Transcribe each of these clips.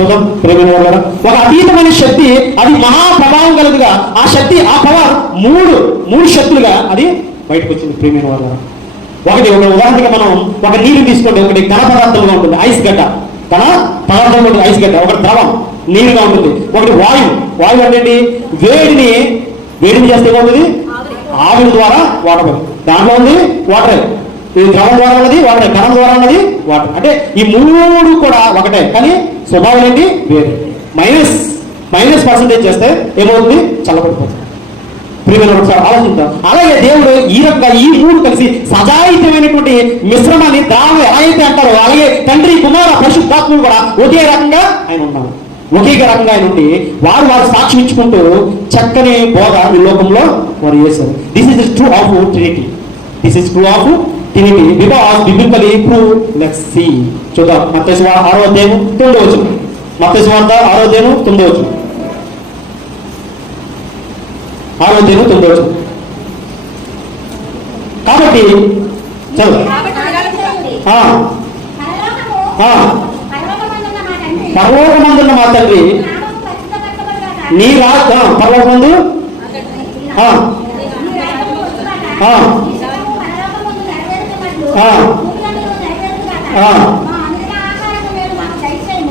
చూద్దాం ప్రేమైన వాళ్ళారా. ఒక అతీతమైన శక్తి అది మహా ప్రభావం కలదుగా. ఆ శక్తి ఆ పవర్ మూడు మూడు శక్తులుగా అది బయటకు వచ్చింది ప్రేమైన వాళ్ళ ఒకటి ఒక ఉదాహరణగా మనం ఒక నీరు తీసుకోండి ఒకటి ఘన పదార్థంగా ఉంటుంది ఐస్ గడ్డ. ఘన పదార్థం ఉంటుంది ఐస్ గడ్డ. ఒకటి ద్రవం నీరుగా ఉంటుంది. ఒకటి వాయువు. వాయువు అంటే? వేడిని వేడిని చేస్తే ఏమవుతుంది? ఆవిరి. ద్వారా వాటర్ దాంట్లో ఉంది వాటర్. ఇది ద్రవం ద్వారా ఉన్నది వాటి కణం ద్వారా ఉన్నది వాటర్ అంటే ఈ మూడు కూడా ఒకటే కానీ స్వభావం ఏంటి? వేరు. మైనస్ మైనస్ పర్సంటేజ్ చేస్తే ఏమవుతుంది? చల్లబడిపోతుంది. ప్రియమైన ఒకసారి ఆలోచిద్దాం. అలాగే దేవుడు ఈ రకంగా ఈ మూడు కలిసి సజాయితమైనటువంటి మిశ్రమాన్ని ద్రావం ఎలా అయితే అంటారో అలాగే తండ్రి కుమార పరిశుద్ధాత్ముడు కూడా ఒకే రకంగా ఆయన ఉన్నారు. ఒకే రకంగా ఆయన ఉండి వారు వారు సాక్షి ఇచ్చుకుంటూ చక్కని బోధ ఈ లోకంలో వారు చేశారు. This is true of Trinity this is true of Trinity because biblically prove let's see చూద్దాం మత్స్య ఆరో అధ్యాయం తొమ్మిది వచ్చు మత్స్య వార్త ఆరో అధ్యాయం తొమ్మిది వచ్చు ఆరో అధ్యాయం తొమ్మిది వచ్చు కాబట్టి చదువు కాబట్టి మా తండ్రి, నీ రా ఆ,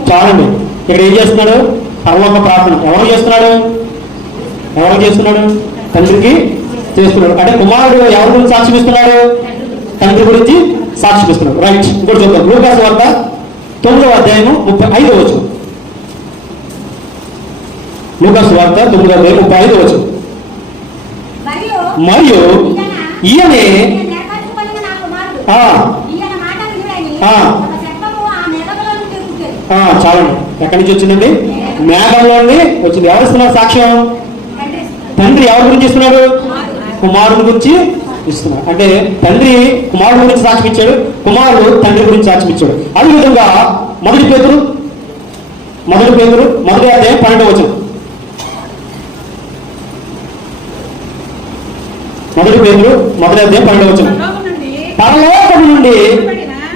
చాలండి. ఇక్కడ ఏం చేస్తున్నాడు? పరలోక ప్రార్థన. ఎవరు చేస్తున్నాడు? ఎవరు చేస్తున్నాడు? తండ్రికి చేస్తున్నాడు. అంటే కుమారుడు ఎవరి గురించి సాక్ష్యం ఇస్తున్నాడు తండ్రి గురించి సాక్ష్యం ఇస్తున్నాడు రైట్ ఇంకోటి చూద్దాం లూకాస్ వార్త తొమ్మిదవ అధ్యాయము ముప్పై ఐదో వచ్చు లూకాస్ వార్త తొమ్మిదవ అధ్యాయం ముప్పై ఐదో వచ్చు మరియు ఈయనే చాలండి. ఎక్కడి నుంచి వచ్చిందండి? మేఘంలో నుండి వచ్చింది. ఎవరు ఇస్తున్నారు సాక్ష్యం? తండ్రి ఎవరి గురించి ఇస్తున్నాడు కుమారుడు. గురించి ఇస్తున్నాడు అంటే తండ్రి కుమారుడు గురించి సాక్ష్యం ఇచ్చాడు. కుమారుడు తండ్రి గురించి సాక్ష్యం ఇచ్చాడు. అదే విధంగా మొదటి పేతురు మొదటి పేతురు మొదటి అధ్యాయం పన్నెండు వచ్చిన మొదటి పేతురు మొదటి అధ్యాయం పన్నెండు వచ్చిన పరలోకం నుండి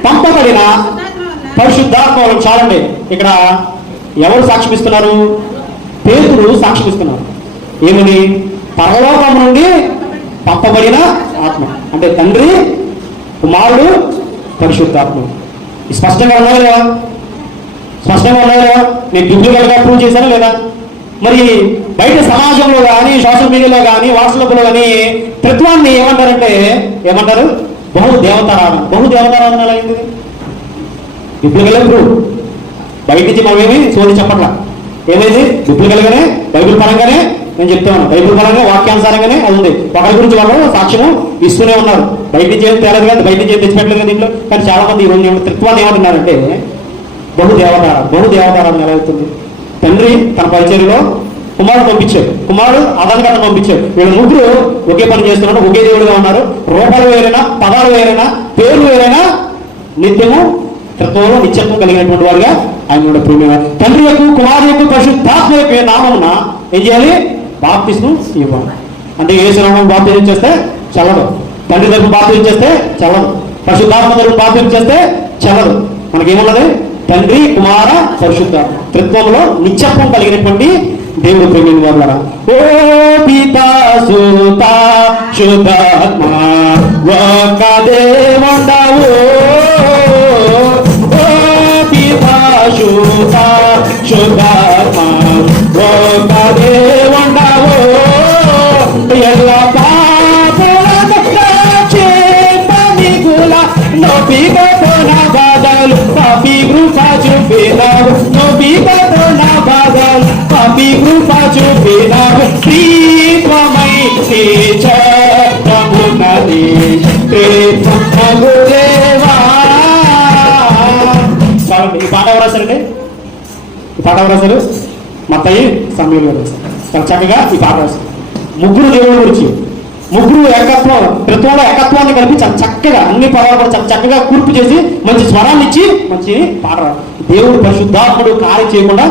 పంపబడిన పరిశుద్ధాత్మలు చాలండి. ఇక్కడ ఎవరు సాక్ష్యం పేతుడు పేతురు ఏమని? పరలోకం నుండి పంపబడిన ఆత్మ. అంటే తండ్రి కుమారుడు పరిశుద్ధాత్మ. స్పష్టంగా ఉన్నాయా లేదా? స్పష్టంగా ఉన్నాయా లేదా? నేను బిబ్లికల్ ప్రూవ్ చేశానా లేదా? మరి బయట సమాజంలో కానీ సోషల్ మీడియాలో కానీ వాట్సాప్లో కానీ తత్వాన్ని ఏమంటారంటే ఏమంటారు? బహు దేవతారాధన బహు దేవతారాధన ఎలా అయింది? బిబ్లికల్ ప్రూవ్ బయట నుంచి మనమేమి సోది చెప్పట్లా. ఏమైంది? బిబ్లికల్గానే బైబిల్ పరంగానే నేను చెప్తాను బైబిల్ పరంగా వాక్యానుసారంగానే అది ఉంది. ఒకరి గురించి వాళ్ళు సాక్ష్యం ఇస్తూనే ఉన్నారు. బయట నుంచి ఏం తేలదు కానీ బయట నుంచి ఏం తెచ్చిపెట్టలేదు కదా దీంట్లో. కానీ చాలా మంది ఈ రోజు ఏమంటున్నారంటే బహు దేవతారం బహు దేవతారం ఎలా అవుతుంది? తండ్రి తన పరిచర్యలో కుమారుడు పంపించాడు. కుమారుడు అదనగట్ట పంపించాడు. వీళ్ళ ముగ్గురు ఒకే పని చేస్తున్నారు. ఒకే దేవుడుగా ఉన్నారు. రూపాలు వేరైనా పదాలు వేరైనా పేర్లు వేరైనా నిత్యము తత్వంలో నిత్యత్వం కలిగినటువంటి వాడుగా ఆయన కూడా ప్రేమ తండ్రి యొక్క కుమారు యొక్క పరిశుద్ధాత్మ యొక్క నామమున ఏం చేయాలి? బాప్తిస్ను ఇవ్వాలి. అంటే ఏ నామం బాప్తిజం చేస్తే చల్లదు. తండ్రి తరపు బాప్తిజం చేస్తే చల్లదు. పరిశుద్ధాత్మ తరపు బాప్తిజం చేస్తే చల్లదు. మనకేమున్నది? తండ్రి కుమార పరిశుద్ధ త్రిత్వంలో నిత్యత్వం కలిగినటువంటి దేవుడు ప్రేమిని వాళ్ళ ఓ పితా సుత శుద్ధాత్మ ఒక కృప చూపినావు శ్రీత్వమై చేమున్నది శ్రీత్వము దేవా ఈ పాట ఎవరు రాశారండి? ఈ పాట ఎవరు రాశారు? మత్తయ్య సమీర్ గారు చాలా చక్కగా ఈ పాట రాశారు. ముగ్గురు దేవుడి గురించి. ముగ్గురు ఏకత్వం త్రిత్వంలో ఏకత్వాన్ని కలిపి చాలా చక్కగా అన్ని పదాలు కూడా చాలా చక్కగా కూర్పు చేసి మంచి స్వరాన్ని ఇచ్చి మంచి పాట దేవుడు పరిశుద్ధాత్ముడు కార్యం చేయకుండా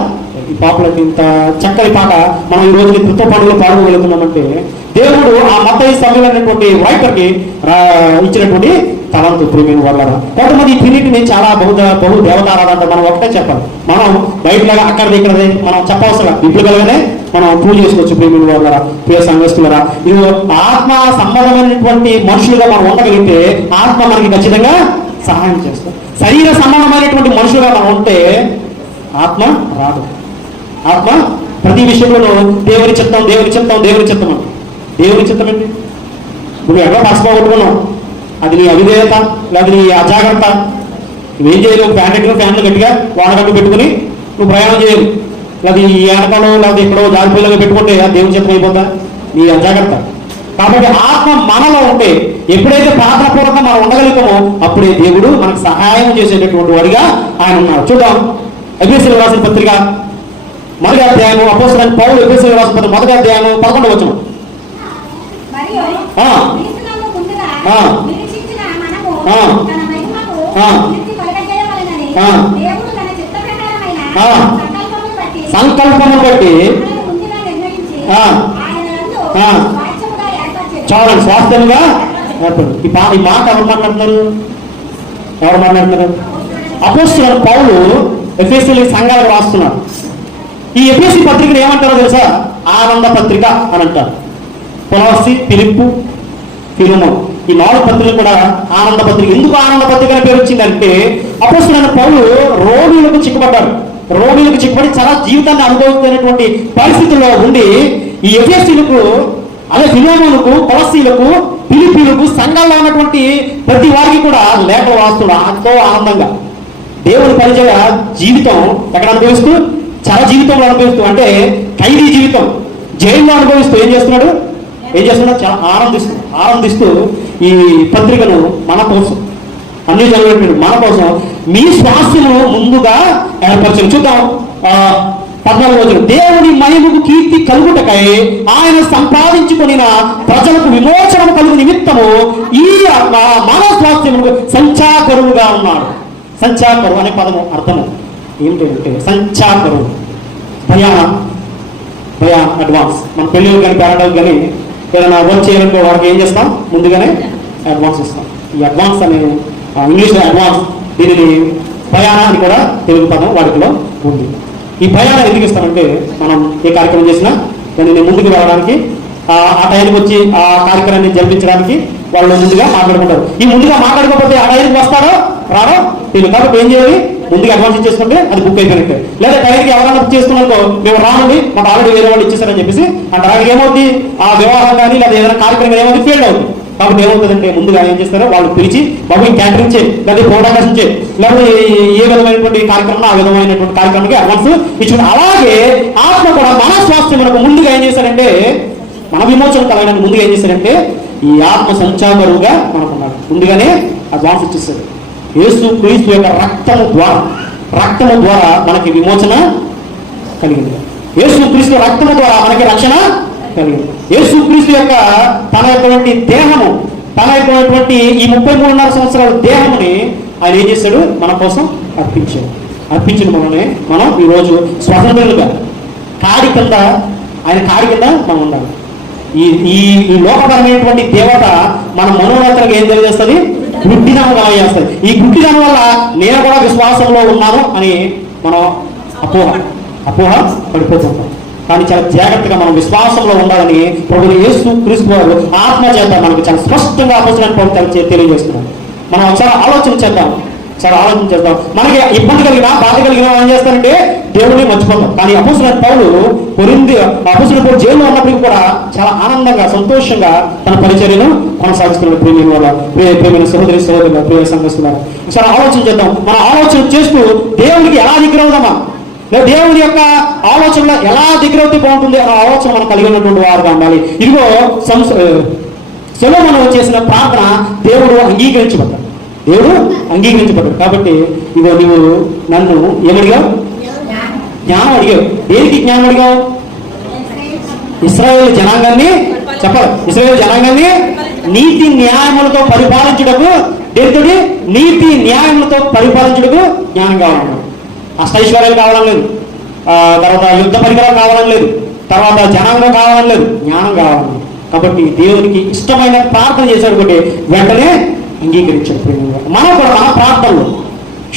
ఈ పాపలకి ఇంత చక్కని పాట మనం ఈ రోజు త్రిత్వ పాటలో పాడుకోగలుగుతున్నామంటే దేవుడు ఆ మత సమయంలో రైటర్కి ఇచ్చినటువంటి తలంతు ప్రేమిని వల్ల కొంతమంది ఈ చాలా బహు బహు దేవతారాధన మనం ఒకటే చెప్పాలి. మనం బయటలాగా అక్కడది ఇక్కడది మనం చెప్పవసరం బిబ్లికల్గానే మనం పూజ చేసుకోవచ్చు ప్రేమిని వాళ్ళ ప్రియ సంఘస్తులరా ఇది ఆత్మ సంబంధమైనటువంటి మనుషులుగా మనం ఉండగలిగితే ఆత్మ మనకి ఖచ్చితంగా సహాయం చేస్తాం శరీర సంబంధమైనటువంటి మనుషులుగా మనం ఉంటే ఆత్మ రాదు. ఆత్మ ప్రతి విషయంలోనూ దేవుని చిత్తం దేవుని చిత్తం దేవుని చిత్తం అండి దేవుని చిత్తం అండి నువ్వు ఎక్కడో పరస్పోగొట్టుకున్నావు అది నీ అవిధేయత లేదా నీ అజాగ్రత్త. నువ్వేం చేయలేవు. ఫ్యాన్ ఫ్యాన్లు గట్టిగా వాడగట్టు పెట్టుకుని నువ్వు ప్రయాణం చేయవు లేదా ఈ ఏనకలో లేదా ఎక్కడో జారిపోయిలాగా పెట్టుకుంటే ఆ దేవుని చిత్తం అయిపోతా నీ అజాగ్రత్త. కాబట్టి ఆత్మ మనలో ఉంటే ఎప్పుడైతే పాత్రపూర్వకంగా మనం ఉండగలుగుతామో అప్పుడే దేవుడు మనకు సహాయం చేసేటటువంటి వాడిగా ఆయన ఉన్నారు. చూద్దాం. ఎబిఎస్ఎల్ రాసిన పత్రిక మొదటి అధ్యాయము అపోసరాన్ని పౌరులు రాసిన పత్రిక మొదటి అధ్యాయము పదకొండు వచ్చిన. సంకల్పమును బట్టి. చూడండి స్వాస్థ్యంగా. ఈ పా ఈ మాట ఎవరు మాట్లాడుతున్నారు? ఎవరు మాట్లాడుతున్నారు? అపోస్తుల పౌలు ఎఫ్ఎస్సీ సంఘాలకు రాస్తున్నారు. ఈ ఎపిఎస్సి పత్రికను ఏమంటారో తెలుసా? ఆనంద పత్రిక అని అంటారు. పునవస్సి పిలుపు ఫిలుము. ఈ నాలుగు పత్రికలు కూడా ఆనంద పత్రిక. ఎందుకు ఆనంద పత్రిక అని పేరు వచ్చిందంటే అప్పుడు పౌలు రోగులకు చిక్కుపడ్డారు రోగులకు చిక్కుపడి చాలా జీవితాన్ని అనుభవిస్తున్నటువంటి పరిస్థితుల్లో ఉండి ఈ ఎఫ్ఎస్సీలకు అదే ఫిలోములకు కొలసీలకు పిలిపిలకు సంఘాల్లో ఉన్నటువంటి ప్రతి వారికి కూడా లేఖలు రాస్తున్నాడు ఎంతో ఆనందంగా. దేవుని పరిచయ జీవితం ఎక్కడ అనుభవిస్తూ చాలా జీవితంలో అనుభవిస్తూ అంటే ఖైదీ జీవితం. జైల్లో అనుభవిస్తూ ఏం చేస్తున్నాడు? ఏం చేస్తున్నాడు? చాలా ఆనందిస్తూ ఆనందిస్తూ ఈ పత్రికను మన కోసం అన్ని చదివేటువంటి మన కోసం మీ స్వాస్థ్యము ముందుగా ఏర్పరచండి. చూద్దాం. ఆ, పద్నాలుగు రోజులు. దేవుని మహిమకు కీర్తి కలుగుటకై ఆయన సంపాదించుకొనిన ప్రజలకు విమోచనం కలుగు నిమిత్తము ఈ ఆత్మ మన స్వాస్థ్యము సంచాకరువుగా ఉన్నాడు. సంచాకరు అనే పదము అర్థము. ఏమిటంటే సంచాకరు భయాన భయా అడ్వాన్స్ మన పెళ్ళిళ్ళు కానీ పేరడాలు కానీ ఏదైనా వర్క్ చేయాలనుకో వారికి ఏం చేస్తాం? ముందుగానే అడ్వాన్స్ ఇస్తాం. ఈ అడ్వాన్స్ అనే ఆ, ఇంగ్లీష్లో అడ్వాన్స్ దీనిని భయాన అని కూడా తెలుగు పదం వాటిలో ఉంది. ఈ భయాన ఎందుకు ఇస్తామంటే మనం ఏ కార్యక్రమం చేసినా దానిని ముందుకు వెళ్ళడానికి ఆ టైంకి వచ్చి ఆ కార్యక్రమాన్ని జరిపించడానికి వాళ్ళు ముందుగా మాట్లాడుకుంటారు. ఈ ముందుగా మాట్లాడుకోకపోతే ఆ టైంకి వస్తారో రారో తెలియదు. కాబట్టి ఏం చేయాలి? ముందుగా అడ్వాన్స్ ఇచ్చేసుకుంటే అది బుక్ అయిపోయినట్టే. లేదా టైంకి ఎవరైనా బుక్ చేసుకున్నారో మేము రానండి మాకు ఆల్రెడీ వేరే వాళ్ళు ఇచ్చేసారని చెప్పేసి అంటే అలాగే ఏమవుతుంది ఆ వివాహం కానీ లేదా ఏదైనా కార్యక్రమం ఏమవుతుంది ఫెయిల్ అవుతుంది కాబట్టి ఏమవుతుందంటే ముందుగా ఏం చేస్తారో వాళ్ళు పిలిచి బాబు ఈ క్యాటరింగ్ చే లేదా ప్రోగ్రామ్ చే లేకపోతే ఏ- విధమైనటువంటి కార్యక్రమం ఆ విధమైనటువంటి కార్యక్రమానికి అడ్వాన్స్ ఇచ్చుకుంటారు అలాగే ఆత్మ కూడా మన స్వాస్థ్యం మనకు ముందుగా ఏం చేశారంటే మన విమోచన కలగడానికి ముందుగా ఏం చేశారంటే ఈ ఆత్మ సంచారుగా మనకున్నాడు. ముందుగానే అడ్వాన్స్ ఇచ్చేసాడు యేసు క్రీస్తు యొక్క రక్తము ద్వారా రక్తము ద్వారా మనకి విమోచన కలిగింది. యేసు క్రీస్తు రక్తము ద్వారా మనకి రక్షణ కలిగింది. యేసు క్రీస్తు యొక్క తన యొక్కటువంటి దేహము తన యొక్కటువంటి ఈ ముప్పై మూడున్నర సంవత్సరాల దేహముని ఆయన ఏం చేశాడు? మన కోసం అర్పించాడు. అర్పించిన మనల్ని మనం ఈరోజు స్వతంత్రులుగా కాడి కింద ఆయన కాడి కింద మనం ఉండాలి. ఈ ఈ లోకపరమైనటువంటి దేవత మన మనోనేతలకు ఏం తెలియజేస్తుంది? గుడ్డిదనం కలగజేస్తుంది ఈ గుడ్డిదనం వల్ల నేను కూడా విశ్వాసంలో ఉన్నాను అని మనం అపోహ అపోహ పడిపోతుంటాం కానీ చాలా జాగ్రత్తగా మనం విశ్వాసంలో ఉండాలని ప్రభు యేసు క్రీస్తు ఆత్మ చేత మనకు చాలా స్పష్టంగా అపోసరం తెలియజేస్తున్నాం మనం చాలా ఆలోచన చేద్దాం. సరే ఆలోచన చేద్దాం. మనకి ఇబ్బంది కలిగినా బాధ కలిగినా ఏం చేస్తారంటే దేవుడిని మర్చిపోతాం. కానీ అపూసిన పౌలు పొరింది అపూసిన పౌలు జైల్లో ఉన్నప్పటికీ కూడా చాలా ఆనందంగా సంతోషంగా తన పరిచర్యను కొనసాగిస్తున్నాడు. ప్రేమిన వల్ల ప్రియ ప్రేమైన సహోదరి సహోదరులు ప్రియ సంఘిస్తున్నారు సరే ఆలోచన చేద్దాం. మన ఆలోచన చేస్తూ దేవునికి ఎలా దగ్గర అవుదామా? దేవుని యొక్క ఆలోచనలో ఎలా దగ్గర అవుతే బాగుంటుంది అనే ఆలోచన మనం కలిగి ఉన్నటువంటి వారుగా ఉండాలి. ఇదిగో సెలవు మనం చేసిన ప్రార్థన దేవుడు అంగీకరించబడ్డాడు. దేవుడు అంగీకరించబడు కాబట్టి ఇగో నువ్వు నన్ను ఏమడిగావు? జ్ఞానం అడిగావు. దేనికి జ్ఞానం అడిగావు? ఇస్రాయేల్ జనాంగాన్ని చెప్పాలి. ఇస్రాయేల్ జనాంగాన్ని నీతి న్యాయములతో పరిపాలించుటకు దేవుడి నీతి న్యాయములతో పరిపాలించుటకు జ్ఞానం కావాలన్నాడు అష్టైశ్వర్యాలు కావాలని లేదు. ఆ, తర్వాత యుద్ధ పరికరాలు కావాలని లేదు. తర్వాత జనాంగం కావాలని లేదు. జ్ఞానం కావాలని కాబట్టి దేవునికి ఇష్టమైన ప్రార్థన చేశాడు ఒకటి వెంటనే అంగీకరించాడు ప్రేమ మనం కూడా మన ప్రార్థనలో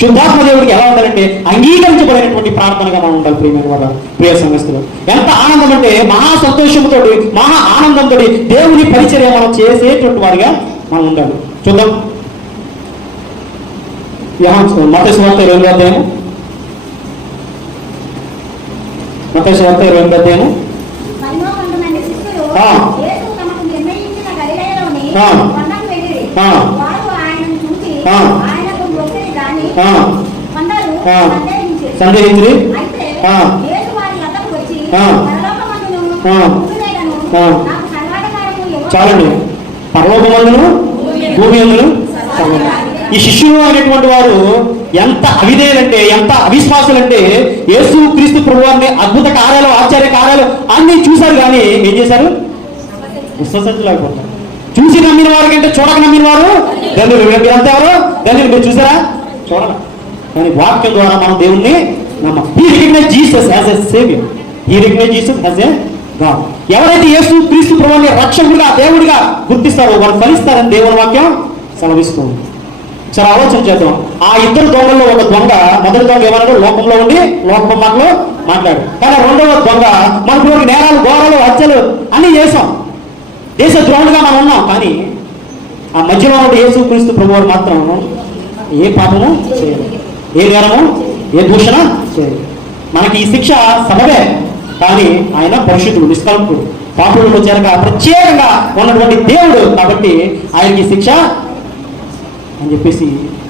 శుద్ధాత్మ దేవుడికి ఎలా ఉండాలంటే అంగీకరించబడినటువంటి ప్రార్థనగా మనం ఉండాలి ప్రియమైన వాళ్ళ ప్రియ సంఘస్థులు. ఎంత ఆనందం అంటే మహా సంతోషంతో మహా ఆనందంతో దేవుని పరిచర్య మనం చేసేటువంటి వారిగా మనం ఉండాలి. చూద్దాం. మతేశ్వార్త ఇరవై ఎనిమిది అధ్యాయము. మతేశ్వార్త ఇరవై ఎనిమిది అధ్యాయము. ఆ. ఇవ్వబడింది. చాలండి. పరలోకమందును భూమి అందును ఈ శిష్యులు అనేటువంటి వారు ఎంత అవిధేయులంటే ఎంత అవిశ్వాసులంటే యేసు క్రీస్తు ప్రభువారిని అద్భుత కార్యాలు ఆశ్చర్య కార్యాలు అన్ని చూశారు కానీ ఏం చేశారు? విశ్వసించలేకపోతారు చూసి నమ్మిన వారి కంటే చూడక నమ్మిన వారు? ధన్యులు మీరంతా ఎవరు? ధన్యులు మీరు చూసారా? చూడరా కానీ వాక్యం ద్వారా మనం దేవుణ్ణి నమ్మ. We recognize Jesus as a saviour we recognize Jesus as a God ఎవరైతే యేసు క్రీస్తు ప్రభువుని రక్షకుడిగా దేవుడిగా గుర్తిస్తారో వారు ఫలిస్తారని దేవుని వాక్యం సెలవిస్తుంది. చాలా ఆలోచన చేద్దాం. ఆ ఇద్దరు దొంగల్లో ఒక దొంగ మొదటి దొంగ ఏమన్నాడు లోకంలో ఉండి లోకం మాటలు మాట్లాడు కానీ రెండవ దొంగ మనకు నేరాలు ఘోరాలు హత్యలు అన్ని చేసాం దేశ ద్రోహుడుగా మనం ఉన్నాం కానీ ఆ మధ్యలో ఉన్న యేసు క్రీస్తు ప్రభువారు మాత్రం ఏ పాపము చేయరు. ఏ నేరము ఏ దూషణ చేయరు. మనకి ఈ శిక్ష సబబే కానీ ఆయన పరిశుద్ధుడు నిష్కల్పుడు. పాపులు చేరక ప్రత్యేకంగా ఉన్నటువంటి దేవుడు కాబట్టి ఆయనకి శిక్ష అని చెప్పేసి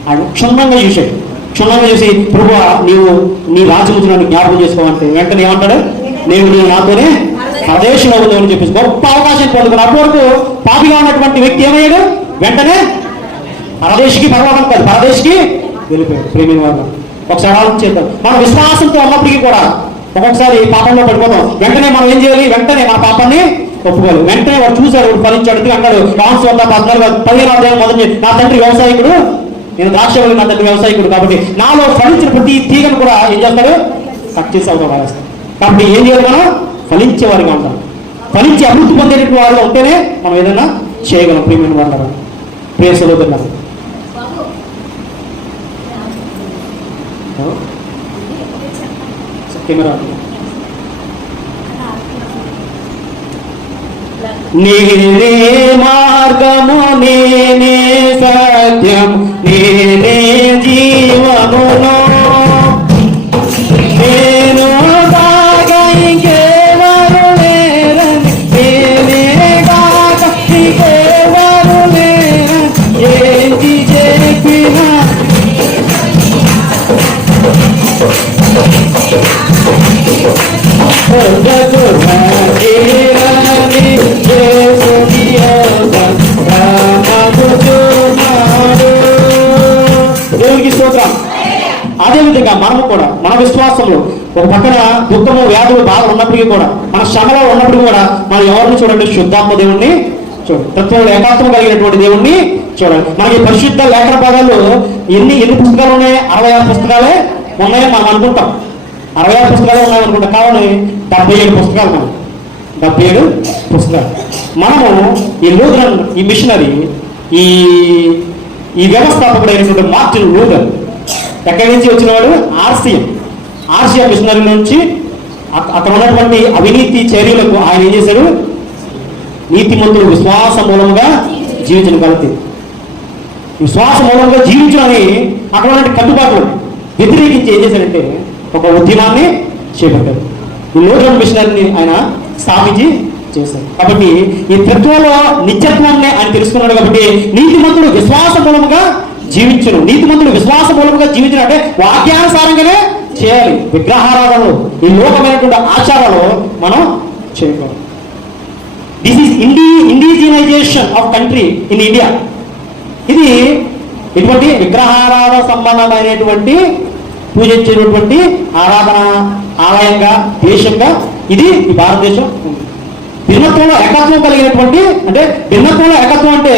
ఆయన క్షుణ్ణంగా చూశాడు. క్షుణ్ణంగా చూసి ప్రభు నీవు నీ రాజముద్ర నన్ను జ్ఞాపకం చేసుకోవాలంటే వెంటనే ఏమంటాడు? నేను నీవు నాతోనే ప్రదేశంలో ఉందని చెప్పేసి గొప్ప అవకాశం పొందుకుని అప్పటివరకు పాపిగా ఉన్నటువంటి వ్యక్తి ఏమయ్యాడు? వెంటనే పరదేశికి పరలోకం కాదు పరదేశికి వెళ్ళిపోయాడు. ప్రేమిని వాళ్ళు ఒకసారి ఆలోచించేద్దాం మన విశ్వాసంతో ఉన్నప్పటికీ కూడా ఒక్కొక్కసారి పాపంలో పడిపోతాం. వెంటనే మనం ఏం చేయాలి? వెంటనే మన పాపాన్ని ఒప్పుకోవాలి. వెంటనే వాడు చూశాడు వాడు ఫలించాడు. అన్నాడు అంటాడు వద్ద పద్నాలుగు పదిహేను అధ్యాయం మొదటి నా తండ్రి వ్యవసాయకుడు నేను ద్రాక్ష నా తండ్రి వ్యవసాయకుడు కాబట్టి నాలో ఫలించిన ప్రతి తీగను కూడా ఏం చేస్తాడు? కట్ చేసి అవుతా కాబట్టి ఏం చేయాలి మనం? ఫలించే వారిగా ఉంటాం. ఫలించి అభివృద్ధి పొందేటటువంటి వారిగా ఉంటేనే మనం ఏదైనా చేయగలం ప్రియమైన వాళ్ళ ప్రియ సోదరులారా. కెమెరా. మార్గము నేనే సత్యం నేనే జీవమును. నేను దేవునికి స్తోత్రం అదేవిధంగా మనము కూడా మన విశ్వాసంలో ఒక పక్కన దుఃఖము వ్యాధులు బాధ ఉన్నప్పటికీ కూడా మన శ్రమలో ఉన్నప్పటికీ కూడా మనం ఎవరిని చూడండి? శుద్ధాత్మ దేవుణ్ణి చూడండి. తత్వంలో ఏకాత్మ కలిగినటువంటి దేవుణ్ణి చూడండి. మనకి పరిశుద్ధ లేఖన భాగాలు ఎన్ని ఎన్ని పుస్తకాలు ఉన్నాయి? అరవై ఆరు పుస్తకాలే ఉన్నాయని మనం అనుకుంటాం. అరవై ఆరు పుస్తకాలు ఉన్నాయి కావాలి డెబ్బై ఏడు పుస్తకాలు మనం. డెబ్బై ఏడు పుస్తకాలు. మనము ఈ లూథరన్ ఈ మిషనరీ ఈ ఈ వ్యవస్థాపకుడు అయినటువంటి మార్టిన్ లూథర్ ఎక్కడి నుంచి వచ్చినవాడు? ఆర్సిఎం ఆర్సిఎం మిషనరీ నుంచి అక్కడ ఉన్నటువంటి అవినీతి చర్యలకు ఆయన ఏం చేశాడు? నీతిమంతులు విశ్వాస మూలంగా జీవించిన కలిపి విశ్వాస మూలంగా జీవించడని అక్కడ ఉన్నటువంటి కట్టుబాట్లు వ్యతిరేకించి ఏం చేశాడంటే ఒక ఉద్యమాన్ని చేపట్టారు. ఈ నూతన మిషనరీని ఆయన స్థాపించి చేశారు. కాబట్టి ఈ తత్వంలో నిత్యత్వాన్ని ఆయన తెలుసుకున్నాడు కాబట్టి నీతిమంతుడు విశ్వాస మూలముగా జీవించను. నీతిమంతుడు విశ్వాస మూలముగా జీవించడం అంటే వాక్యానుసారంగానే చేయాలి. విగ్రహారాధనలు ఈ లోకమైనటువంటి ఆచారాలు మనం చేయకూడదు. This is indi indigenization of country in India ఇది ఇటువంటి విగ్రహారాధన సంబంధమైనటువంటి పూజించేటటువంటి ఆరాధన ఆలయంగా దేశంగా ఇది ఈ భారతదేశం ఉంది. భిన్నత్వంలో ఏకత్వం కలిగినటువంటి అంటే భిన్నత్వంలో ఏకత్వం అంటే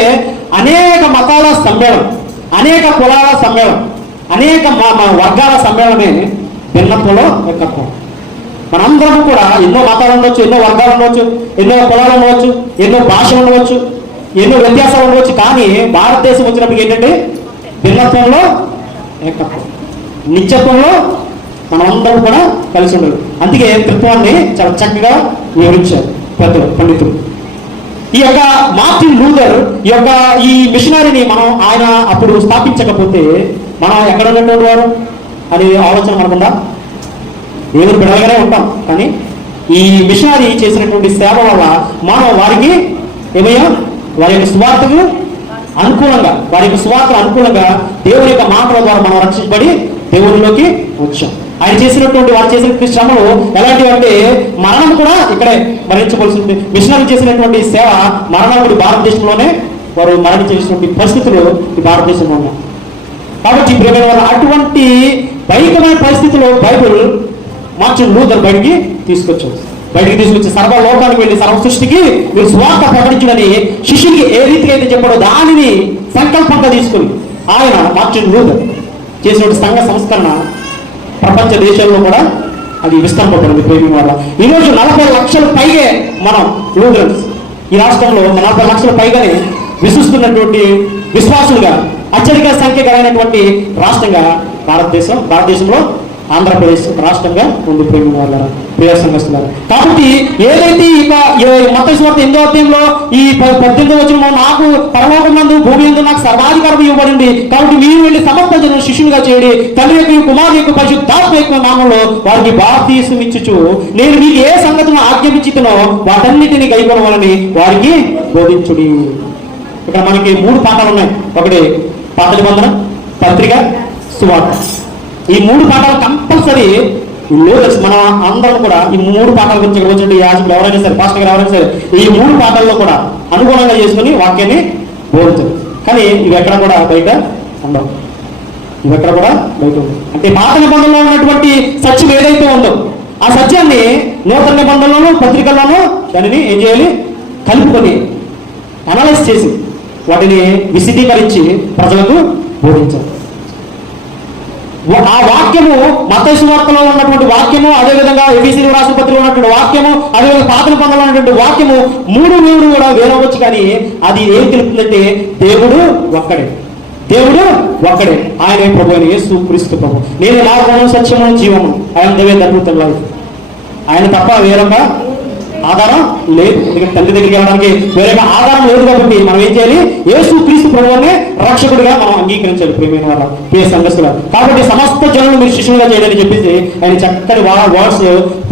అనేక మతాల సమ్మేళనం అనేక కులాల సమ్మేళనం అనేక మ- వర్గాల సమ్మేళనమే భిన్నత్వంలో ఏకత్వం. మనందరం కూడా ఎన్నో మతాలు ఉండవచ్చు ఎన్నో వర్గాలు ఉండవచ్చు ఎన్నో కులాలు ఉండవచ్చు ఎన్నో భాషలు ఉండవచ్చు ఎన్నో వ్యత్యాసాలు ఉండవచ్చు కానీ భారతదేశం వచ్చినప్పుడు ఏంటంటే భిన్నత్వంలో ఏకత్వం. నిత్యత్వంలో మనమందరం కూడా కలిసి ఉండదు అందుకే త్రిత్వాన్ని చాలా చక్కగా వివరించారు పెద్దలు పండితులు ఈ యొక్క మార్టిన్ లూథర్ ఈ యొక్క ఈ మిషనరీని మనం ఆయన అప్పుడు స్థాపించకపోతే మనం ఎక్కడ ఉన్నటువంటి వారు? అనే ఆలోచన మనకుందా? ఏదో బిడలుగానే ఉంటాం కానీ ఈ మిషనరీ చేసినటువంటి సేవ వల్ల మనం వారికి ఏమయ్యా? వారి యొక్క స్వార్థకు అనుకూలంగా వారి యొక్క స్వార్థ అనుకూలంగా దేవుని యొక్క మాటల ద్వారా మనం రక్షించబడి దేవునిలోకి వచ్చాం. ఆయన చేసినటువంటి వారు చేసిన శ్రమలు ఎలాంటివి అంటే మరణం కూడా ఇక్కడే మరణించవలసింది. మిషనరీ చేసినటువంటి సేవ మరణం భారతదేశంలోనే వారు మరణించేసినటువంటి పరిస్థితులు ఈ భారతదేశంలో ఉన్నాయి. కాబట్టి ప్రేమైన వారు అటువంటి భయంకరమైన పరిస్థితిలో బైబిల్ మార్చిన లూథర్ బయటికి తీసుకొచ్చాడు బయటికి తీసుకొచ్చి సర్వ లోకానికి వెళ్ళి సర్వ సృష్టికి మీరు స్వార్థ ప్రకటించడని శిష్యుడికి ఏ రీతిగా అయితే చెప్పాడో దానిని సంకల్పంగా తీసుకుని ఆయన మార్చిన లూథర్ చేసినటువంటి సంఘ సంస్కరణ ప్రపంచ దేశాల్లో కూడా అది విస్తరింపబడింది ప్రేమి వల్ల ఈరోజు నలభై లక్షల పైగే మనం లూథరన్స్ ఈ రాష్ట్రంలో నలభై లక్షల పైగానే విశ్వస్తున్నటువంటి విశ్వాసులుగా అత్యధిక సంఖ్య కలిగినటువంటి రాష్ట్రంగా భారతదేశం భారతదేశంలో ఆంధ్రప్రదేశ్ రాష్ట్రంగా ఉంది ప్రేమ వాళ్ళ ప్రియ కాబట్టి ఏదైతే ఇక మత స్వార్థ ఎనిమిదో అధ్యాయంలో ఈ ప- వచ్చిన నాకు పరలోకం నందు భూమి యందు నాకు సర్వాధికారం ఇవ్వబడింది. కాబట్టి మీరు వెళ్ళి సమస్త జనం శిష్యునిగా చేయండి తండ్రి యొక్క కుమారు యొక్క పరిశుద్ధాత్మ యొక్క నామంలో వారికి బాప్తీసం ఇచ్చుచు నేను మీకు ఏ సంగతులను ఆజ్ఞాపించుతున్నో వాటన్నిటిని కైకొనవాలని వారికి బోధించుడి. ఇక్కడ మనకి మూడు పాఠాలు ఉన్నాయి ఒకటి పాత నిబంధన పత్రిక సువార్త. ఈ మూడు పాఠాలు కంపల్సరీ లోదర్స్ మన అందరం కూడా ఈ మూడు పాఠాల గురించి ఇక్కడ వచ్చిన యాజకులు ఎవరైనా సరే పాస్టర్ గారు ఎవరైనా సరే ఈ మూడు పాఠాల్లో కూడా అనుగుణంగా చేసుకుని వాక్యాన్ని బోధుతుంది కానీ ఇవి ఎక్కడ కూడా బయట ఉండవు. ఇవి ఎక్కడ కూడా బయట ఉండవు. అంటే పాత నిబంధనలో ఉన్నటువంటి సత్యం ఏదైతే ఉందో ఆ సత్యాన్ని నూతన నిబంధనలోనూ పత్రికల్లోనూ దానిని ఏం చేయాలి? కలుపుకొని అనలైజ్ చేసి వాటిని విశదీకరించి ప్రజలకు బోధించాలి. ఆ వాక్యము మత సువార్తలో ఉన్నటువంటి వాక్యము అదేవిధంగా ఏబీసీ రాష్ట్రపతిలో ఉన్నటువంటి వాక్యము అదేవిధంగా పాతల పొందలో ఉన్నటువంటి వాక్యము మూడు మూడు కూడా వేరవచ్చు కానీ అది ఏం తెలుపుతుందంటే దేవుడు ఒక్కడే. దేవుడు ఒక్కడే. ఆయనే ప్రభు అని యేసు క్రీస్తు ప్రభు. నేను మార్గము సత్యము జీవము. ఆయన దేవే దర్భుతం ఆయన తప్ప వేరొక ఆధారం లేదు. ఎందుకంటే తండ్రి దగ్గరికి వెళ్ళడానికి వేరే ఆధారం లేదు కాబట్టి మనం ఏం చేయాలి? యేసు క్రీస్తు ప్రభువునే రక్షకుడిగా మనం అంగీకరించాలి. ప్రేమైన వాళ్ళ ప్రియ సంఘస్థులు. కాబట్టి సమస్త జనులు మీరు శిష్యులుగా చేయాలని చెప్పేసి ఆయన చక్కని వర్డ్స్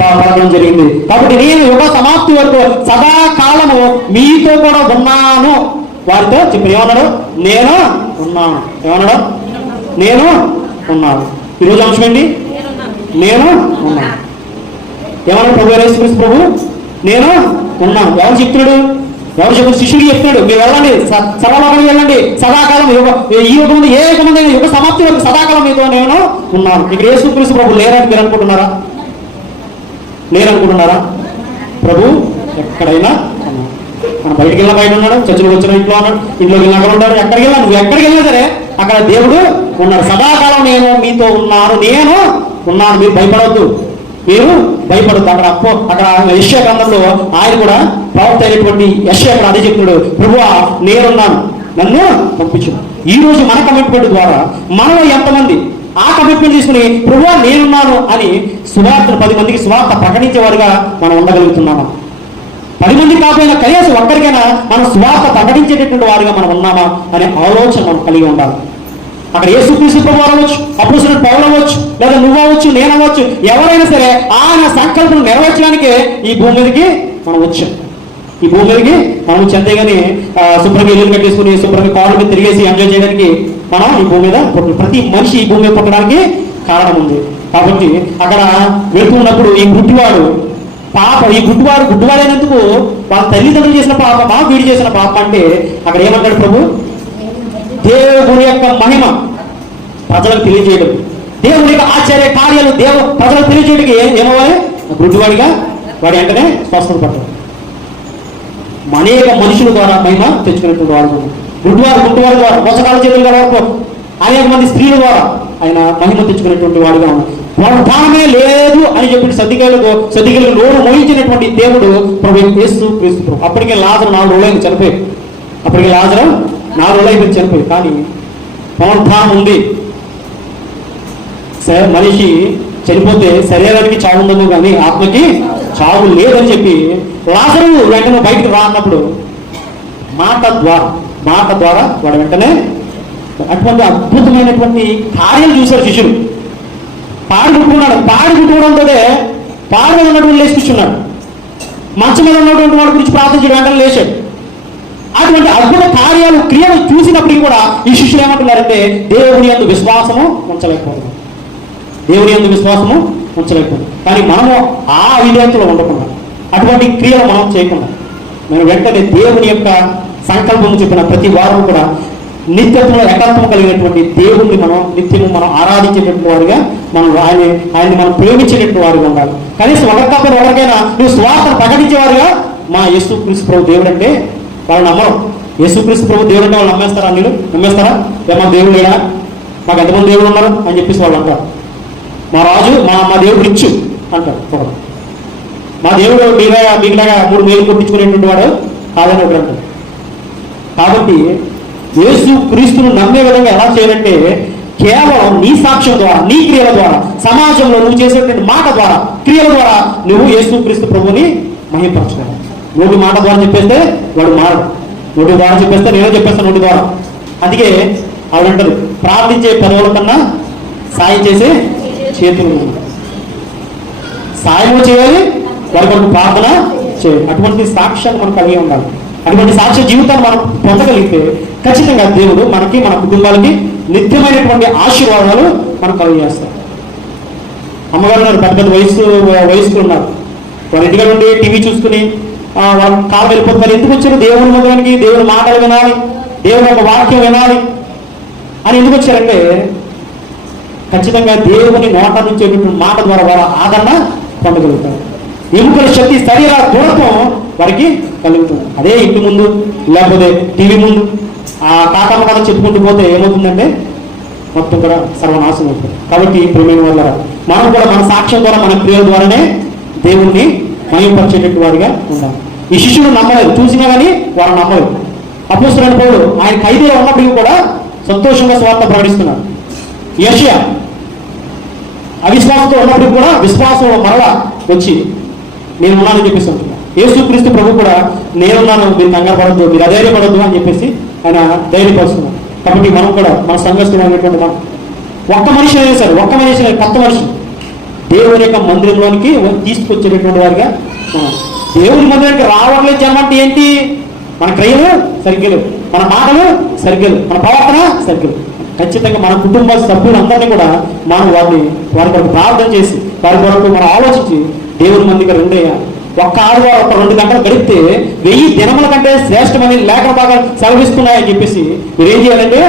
పలకడం జరిగింది. కాబట్టి నేను యుగ సమాప్తి వరకు సదాకాలము మీతో కూడా ఉన్నాను. వారితో చెప్పి ఏమన్నాడు? నేను ఉన్నాను. ఏమన్నాడు? నేను ఉన్నాను. ఈరోజు అంశం ఏంటి? నేను ఉన్నాను. ఏమన్నా ప్రభు యేసుక్రీస్తు ప్రభు? నేను ఉన్నాను ఎవరు చెప్తున్నాడు ఎవరు చెప్పు శిష్యుడు చెప్తున్నాడు మీరు వెళ్ళండి స- వెళ్ళండి సదాకాలం యుగ ఈ యుగం ఉంది ఏ యుగం ఉంది యుగ సమాప్తి వరకు సదాకాలం మీతో నేను ఉన్నాను. ఇక్కడ యేసుక్రీస్తు ప్రభు లేరని మీరు అనుకుంటున్నారా? లేరనుకుంటున్నారా? ప్రభు ఎక్కడైనా ఉన్నాడు. మనం బయటికి వెళ్ళిన బయట ఉన్నాడు చర్చలకు వచ్చిన ఇంట్లో ఉన్నాడు ఇంట్లోకి వెళ్ళిన అక్కడ ఉన్నాడు ఎక్కడికి వెళ్ళా నువ్వు ఎక్కడికి వెళ్ళినా సరే అక్కడ దేవుడు ఉన్నాడు సదాకాలం నేను మీతో ఉన్నాను నేను ఉన్నాను మీరు భయపడవద్దు. మీరు భయపడద్దు అక్కడ అప్పో అక్కడ యశ్యా గ్రంథంలో ఆయన కూడా ప్రవక్త అయినటువంటి యశ్యా అక్కడ అదే చెప్తున్నాడు ప్రభు నేనున్నాను. నన్ను పంపించు. ఈ రోజు మన కమిట్మెంట్ ద్వారా మనలో ఎంతమంది ఆ కమిట్మెంట్ తీసుకుని ప్రభు నేనున్నాను అని సువార్త పది మందికి సువార్త ప్రకటించేవారుగా మనం ఉండగలుగుతున్నామా? పది మంది కాకపోయినా కనీసం ఒక్కరికైనా మనం స్వార్థ ప్రకటించేటటువంటి వారిగా మనం ఉన్నామా? అనే ఆలోచన మనం కలిగి ఉండాలి. అక్కడ ఏ సుక్రీస్తు ప్రభు అవ్వచ్చు అప్పుడు పౌలు అవ్వచ్చు లేదా నువ్వు అవ్వచ్చు నేను అవ్వచ్చు ఎవరైనా సరే ఆయన సంకల్పం నెరవేర్చడానికే ఈ భూమి మీదకి మనం వచ్చాం. ఈ భూమి మీదకి మనం వచ్చి అంతేగాని శుభ్రంగా ఇల్లు కట్టేసుకుని శుభ్రంగా కాళ్ళ మీద తిరిగేసి ఎంజాయ్ చేయడానికి మనం ఈ భూమి మీద ప్రతి మనిషి ఈ భూమి మీద పుట్టడానికి కారణం ఉంది. కాబట్టి అక్కడ వెళ్తున్నప్పుడు ఈ గుడ్డివాడు పాప ఈ గుడ్డివాడు గుడ్డివాడైనందుకు వాళ్ళ తల్లిదండ్రులు చేసిన పాప మా వీడి చేసిన పాప అంటే అక్కడ ఏమంటాడు ప్రభు? దేవుని యొక్క మహిమ ప్రజలకు తెలియజేయడం. దేవుని యొక్క ఆశ్చర్య కార్యాలు దేవ ప్రజలకు తెలియజేయడానికి ఏ- ఏమవ్వాలి? గుడ్డివాడిగా వాడి వెంటనే స్వస్థత పడతాడు. అనేక మనుషుల ద్వారా మహిమ తెచ్చుకునేటువంటి వారు గుడ్డివారు గుడ్డివారి ద్వారా మోసకాల చేతుల వరకు అనేక మంది స్త్రీల ద్వారా ఆయన మహిమ తెచ్చుకునేటువంటి వాడుగా వాడు ప్రాణమే లేదు అని చెప్పి సర్దికాయలకు సర్దికాయలకు నోరు మోయించినటువంటి దేవుడు ప్రభు యేసు క్రీస్తు ప్రభు. అప్పటికే లాజరు నాలుగు రోజులైంది చనిపోయి. అప్పటికే లాజరం నాలుగు రోజులు అయిపోయి చనిపోయి కానీ పునరుద్ధానం ఉంది. సరే మనిషి చనిపోతే శరీరానికి చావు ఉండదు కానీ ఆత్మకి చావు లేదని చెప్పి లాసరు వెంటనే బయటకు రా అన్నప్పుడు మాట ద్వారా మాట ద్వారా వాడు వెంటనే అటువంటి అద్భుతమైనటువంటి కార్యాలు చూశారు శిష్యుడు పాడు కుట్టుకున్నాడు పాడు కుట్టుకోవడంతోనే పాడు మీద ఉన్నటువంటి లేచి కూర్చున్నాడు. మంచం మీద ఉన్నటువంటి వాడి గురించి ప్రార్థించడం వెంటనే లేచాడు. అటువంటి అద్భుత కార్యాలు క్రియలు చూసినప్పటికీ కూడా ఈ శిష్యులు ఏమంటున్నారంటే దేవుని అందు విశ్వాసము ఉంచలేకపోతున్నారు దేవుని అందు విశ్వాసము ఉంచలేకపోతున్నాం కానీ మనము ఆ విధేయతలో ఉండకుండా అటువంటి క్రియలు మనం చేయకుండా మనం వెంటనే దేవుని యొక్క సంకల్పం చెప్పిన ప్రతి వారం కూడా నిత్యత్వంలో ఎకత్వం కలిగినటువంటి దేవుణ్ణి మనం నిత్యము మనం ఆరాధించేటటువంటి వారుగా మనం ఆయన ఆయన్ని మనం ప్రేమించేటటువంటి వారుగా ఉండాలి. కనీసం ఒకరి తప్పని ఎవరికైనా నువ్వు స్వార్థ ప్రకటించేవారుగా మా యేసు క్రీస్తు ప్రభు దేవుడు అంటే వాళ్ళు నమ్మరు. యేసుక్రీస్తు ప్రభు దేవుడు అంటే వాళ్ళు నమ్మేస్తారా మీరు? నమ్మేస్తారా? ఏ మా దేవుడు లేడా? మాకు ఎంతమంది దేవుడు ఉన్నారు అని చెప్పేసి వాళ్ళు అంటారు. మా రాజు మా మా దేవుడు రిచ్ అంటారు ఒకడు. మా దేవుడు మీలాగా మీకులాగా మూడు మేలు కొట్టించుకునేటువంటి వాడు కాదని ఒకడు అంటారు. కాబట్టి యేసు క్రీస్తును నమ్మే విధంగా ఎలా చేయాలంటే కేవలం నీ సాక్ష్యం ద్వారా నీ క్రియల ద్వారా సమాజంలో నువ్వు చేసేటువంటి మాట ద్వారా క్రియల ద్వారా నువ్వు యేసు క్రీస్తు ప్రభుని మహింపరచుకోవాలి నోటి మాట ద్వారా చెప్పేస్తే వాడు మారడు నోటి ద్వారా చెప్పేస్తే నేనే చెప్పేస్తాను నోటి ద్వారా. అందుకే ఆవిడ అంటారు ప్రార్థించే పదవుల కన్నా సాయం చేసే చేతులు సాయం చేయాలి వారి కొరకు ప్రార్థన చేయాలి. అటువంటి సాక్ష్యాన్ని మనం కలిగి ఉండాలి. అటువంటి సాక్ష్య జీవితాన్ని మనం పొందగలిగితే ఖచ్చితంగా దేవుడు మనకి మన కుటుంబాలకి నిత్యమైనటువంటి ఆశీర్వాదాలు మనం కలిగజేస్తాం అమ్మగారు ఉన్నారు పెద్ద పెద్ద వయసు వయస్కులు ఉన్నారు. వాళ్ళ ఇంటిగా నుండి టీవీ చూసుకుని వాళ్ళు కాలం వెళ్ళిపోతున్నారు ఎందుకు వచ్చారు? దేవుని మొదలనికి దేవుని మాటలు వినాలి దేవుని యొక్క వాక్యం వినాలి అని ఎందుకు వచ్చారంటే ఖచ్చితంగా దేవుని నోట నుంచి మాట ద్వారా వారు ఆదరణ పొందగలుగుతారు. ఎముకల శక్తి శరీర దూరత్వం వారికి కలుగుతుంది. అదే ఇంటి ముందు లేకపోతే టీవీ ముందు ఆ కాటమ్మ కథ చెప్పుకుంటూ పోతే ఏమవుతుందంటే మొత్తం కూడా సర్వనాశనం అవుతుంది కాబట్టి ప్రేమైన వల్ల మనం కూడా మన సాక్ష్యం ద్వారా మన క్రియల ద్వారానే దేవుణ్ణి మయంపరిచేటట్టు వారిగా ఉండాలి. ఈ శిష్యుడు నమ్మలేదు. చూసినా కానీ వారు నమ్మలేదు. అపోస్తులైన పౌరుడు ఆయన ఖైదీలో ఉన్నప్పటికీ కూడా సంతోషంగా స్వార్థ ప్రకటిస్తున్నాడు. యషయా అవిశ్వాసంతో ఉన్నప్పటికీ కూడా విశ్వాసంలో మరలా వచ్చి నేను ఉన్నానని చెప్పేసి అంటున్నాను యేసుక్రీస్తు ప్రభు కూడా నేనున్నాను మీరు కంగారు మీరు అధైర్యపడద్దు అని చెప్పేసి ఆయన ధైర్యపరుస్తున్నాడు. కాబట్టి మనం కూడా మన సంఘస్థులు అనేటువంటి మనం ఒక్క మనిషి అయినా సరే ఒక్క మనిషి కొత్త మనిషి. దేవుని యొక్క మందిరంలోనికి తీసుకొచ్చేటటువంటి వారిగా దేవుని మందిరానికి రావట్లేదు జన్మ ఏంటి? మన క్రియలు సరిగ్గా మన మాటలు సరిగ్గా మన ప్రవర్తన సరిగ్గా ఖచ్చితంగా మన కుటుంబ సభ్యులందరినీ కూడా మనం వారిని వారి కొరకు ప్రార్థన చేసి వారి కొరకు మనం ఆలోచించి దేవుని మందికి రెండేయాలి ఒక్క ఆదివారం ఒక రెండు గంటలు గడిపితే వెయ్యి దినముల కంటే శ్రేష్టమని లేఖన బాగా సెలవిస్తున్నాయని చెప్పేసి మీరు ఏం చేయాలంటే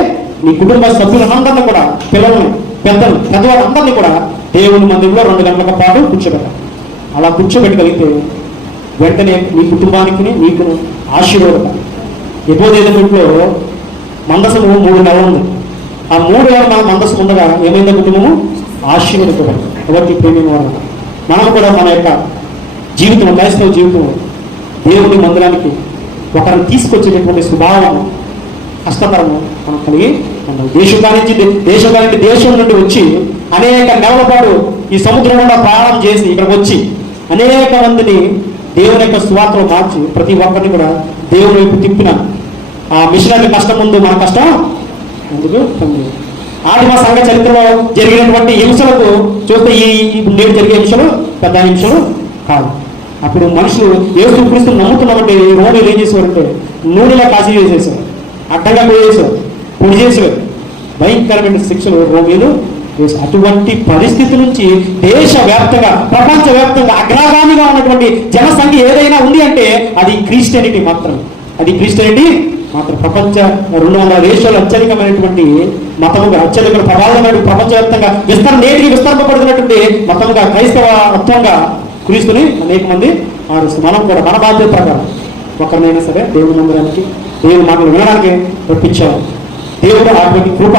మీ కుటుంబ సభ్యులందరినీ కూడా పిల్లల్ని పెద్దలు పెద్దవాళ్ళందరినీ కూడా దేవుని మందిరంలో రెండు గంటల పాటు కూర్చోబెట్టాలి. అలా కూర్చోబెట్టగలిగితే వెంటనే మీ కుటుంబానికి మీకు ఆశీర్వాదం. ఎపోదేదంట్లో మందసము మూడు నెలలు ఉంది ఆ మూడు నెలల మందసం ఉండగా ఏమైందో కుటుంబము? ఆశీర్వదించబడింది కాబట్టి ప్రేమ మనం కూడా మన యొక్క జీవితం క్రైస్తవ జీవితం దేవుని మందిరానికి ఒకరిని తీసుకొచ్చేటటువంటి స్వభావం కష్టతరము మనం కలిగి ఉన్నాం దేశం నుంచి దేశం నుంచి దేశం నుండి వచ్చి అనేక నెలల పాటు ఈ సముద్రం గుండా ప్రయాణం చేసి ఇక్కడికి వచ్చి అనేక మందిని దేవుని యొక్క స్వార్థలో మార్చి. ప్రతి ఒక్కరిని కూడా దేవుని వైపు తిప్పిన. ఆ మిషనరీ కష్టం ముందు మన కష్టం ఎందుకు ఆదిమ సంఘ చరిత్రలో జరిగినటువంటి హింసలకు చూస్తే ఈ ఇప్పుడు నేడు జరిగే హింసలు పెద్ద హింసలు కాదు. అప్పుడు మనుషులు ఏసు క్రీస్తు నమ్ముతున్నామంటే రోగులు ఏం చేసేవారంటే నూనెలా కాశీ చేసేసారు అడ్డంగా పోయేసారు పొడి చేసేవారు. భయంకరమైన శిక్షలు రోగిలు అటువంటి పరిస్థితి నుంచి దేశవ్యాప్తంగా ప్రపంచవ్యాప్తంగా అగ్రగామిగా ఉన్నటువంటి జనసంఖ్య ఏదైనా ఉంది అంటే అది క్రిస్టియనిటీ మాత్రమే. అది క్రిస్టియనిటీ మాత్రం. ప్రపంచ రెండు వందల దేశాలు అత్యధికమైనటువంటి మతముగా అత్యధిక ప్రభావితమైన ప్రపంచవ్యాప్తంగా విస్తరణ నేటికి విస్తరింపబడుతున్నటువంటి మతముగా క్రైస్తవత్వంగా క్రీస్తుని అనేక మంది ఆరుస్తారు మనం కూడా మన బాధ్యత ప్రకారం ఒకరినైనా సరే దేవుని మందిరానికి దేవుని మాటలు వినడానికి రప్పించాము దేవుడు అటువంటి కృప